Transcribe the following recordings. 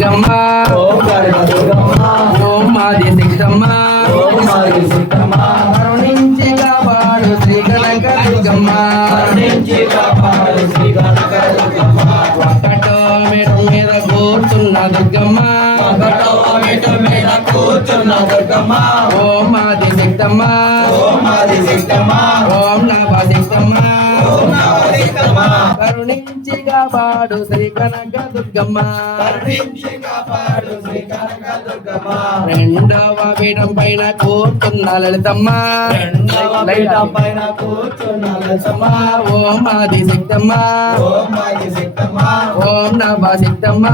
దుర్గమ్మ. ఓం కనక దుర్గమ్మ. ఓం ఆది శక్తమ్మ ఓం ఆది శక్తమ్మ కరుణించి కాపాడు శ్రీ కనక దుర్గమ్మ. కరుణించి కాపాడు శ్రీ కనక దుర్గమ్మ. ఒక్కటో మెడ మీద కూర్చున్న దుర్గమ్మ. ఒకటవ మెట్టు మీద కూర్చున్న దుర్గమ్మ. ఓం ఆది శక్తమ్మ ఓం ఆది శక్తమ్మ ఓం నవ శక్తమ్మ కరుణించి కాపాడు శ్రీ కనక దుర్గమ్మ. రెండవ పీఠం పైన కూర్చున్న లలితమ్మ. పీఠం పైన కూర్చున్న లసమ్మ ఓం ఆది శక్తమ్మ ఓం ఆది శక్తమ్మ ఓం నవ శక్తమ్మ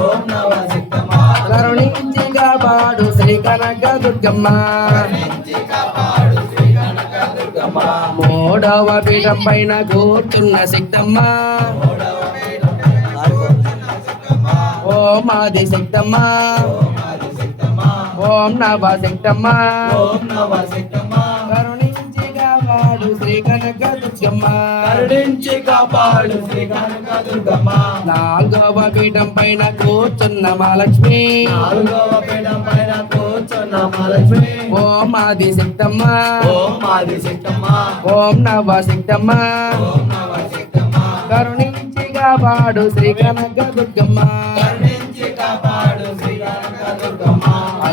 ఓం నవ శక్తమ్మ కరుణించి కాపాడు శ్రీ కనక దుర్గమ్మ. మూడవ పీఠం పైన కూర్చున్న శక్తమ్మ ఓం ఆది శక్తమ్మ ఓం నవ శక్తమ్మ ఓం నవ శక్తమ్మ కరుణించి కాపాడు శ్రీ కనక దుర్గమ్మ కరుణించి కాపాడు శ్రీ కనక దుర్గమ్మ నాలుగవ పీఠం పైన కూర్చున్న మహాలక్ష్మి. నాలుగవ పీఠం పైన కూర్చున్న ఓం ఆది శక్తమ్మ ఓం ఆది శక్తమ్మ ఓం నవ శక్తమ్మ ఓం నవ శక్తమ్మ కరుణించి కాపాడు శ్రీ కనక దుర్గమ్మ. కరుణించి కాపాడు శ్రీ కనక దుర్గమ్మ.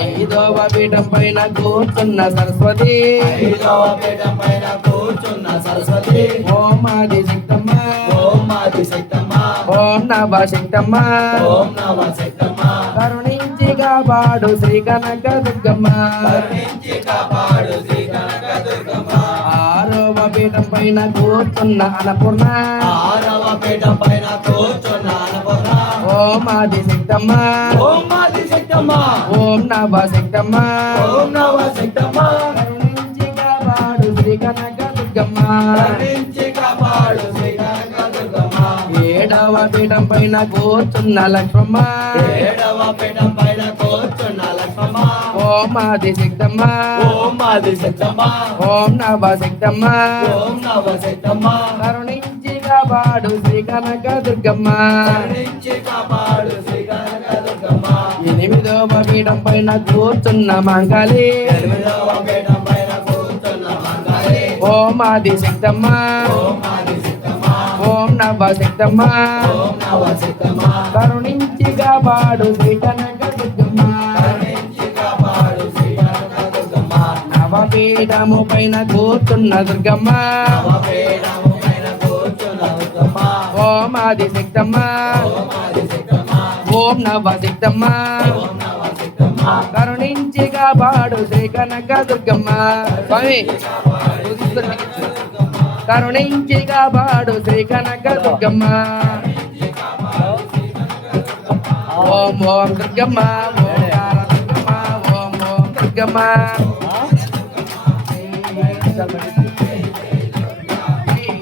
ఐదవ పీఠం పైన కూర్చున్న సరస్వతి. ఐదవ పీఠం పైన కూర్చున్న సరస్వతి. ఓం ఆది శక్తమ్మ ఓం ఆది శక్తమ్మ ఓం నవ శక్తమ్మ ఓం నవ శక్తమ్మ కరుణించి కాపాడు శ్రీ కనక దుర్గమ్మ కరుణించి కాపాడు శ్రీ కనక దుర్గమ్మ ఆరవ పీఠం పైన కూర్చున్న అన్నపూర్ణ. ఆరవ పీఠం పైన కూర్చున్న అన్నపూర్ణ. ఓం ఆది శక్తమ్మ. ఓం ఆది శక్తమ్మ. ఓం నవ శక్తమ్మ. ఓం నవ శక్తమ్మ. కాపాడు శ్రీ కనక దుర్గమ్మ కరుణించి కాపాడు శ్రీ కనక దుర్గమ్మ ఏడవ పీఠం పైన కూర్చున్న లక్ష్మమ్మ. ఏడవ పీఠం పైన ఓం ఆది శక్తమ్మ ఓం ఆది శక్తమ్మ ఓం నవ శక్తమ్మ ఓం నవ శక్తమ్మ కరుణించి కాపాడు శ్రీ కనక దుర్గమ్మ. కరుణించి కాపాడు శ్రీ కనక దుర్గమ్మ. ఎనిమిదవ పీఠం పైన కూర్చున్న మంగళి ఎనిమిదవ పీఠం పైన కూర్చున్న మంగళి ఓం ఆది శక్తమ్మ ఓం శక్తమ్మ ఓం నవ ఓం నవ కరుణించి కాపాడు శ్రీ కనక దుర్గమ్మ. పీఠము పైన కూర్చున్న దుర్గమ్మ. నవపీఠము పైన ఓం ఆది శక్తమ్మ ఓం నవ శక్తమ్మ ఓం నవ కరుణించి కాపాడు శ్రీ కనక దుర్గమ్మ. స్వామి కరుణించి కాపాడు శ్రీ కనక దుర్గమ్మ. ఓం ఓం దుర్గమ్మ ఓం దుర్గమ్మ ఓం ఓం దుర్గమ్మ. Exactamente.